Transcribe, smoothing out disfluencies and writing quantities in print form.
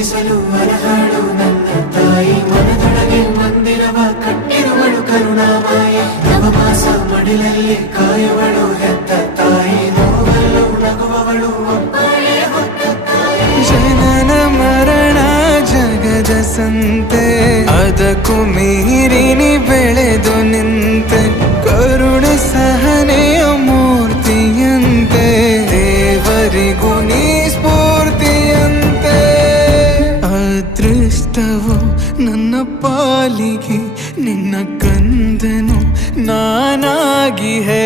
ಪೂಜಿಸಲು ಅರಹಾಳು ನನ್ನ ತಾಯಿ ಮನದೊಳಗೆ ಮಂದಿರವ ಕಟ್ಟಿರುವಳು ಕರುಣಾಮಾಯಿ ನವಮಾಸ ಮಡಿಲಲ್ಲಿ ಕಾಯುವಳು ಹೆತ್ತ ತಾಯಿ ನೋವಲ್ಲೂ ನಗುವವಳು ಒಬ್ಬಳೇ ಹೊತ್ತ ತಾಯಿ ಜನನ ಮರಣ ಜಗದ ಸಂತೆ ಅದಕ್ಕೂ ಮೀರಿನಿ ಬೆಳೆದು ನಿಂತೆ ಕರುಣೆ ಸಹನೆಯ ಮೂರ್ತಿಯಂತೆ ದೇವರಿಗೂ ನೀ ಸ್ಫೂರ್ತಿಯಂತೆ ಅದೃಷ್ಟವು ನನ್ನ ಪಾಲಿಗೆ ನಿನ್ನ ಕಂದನು ನಾನಾಗಿ ಹೇ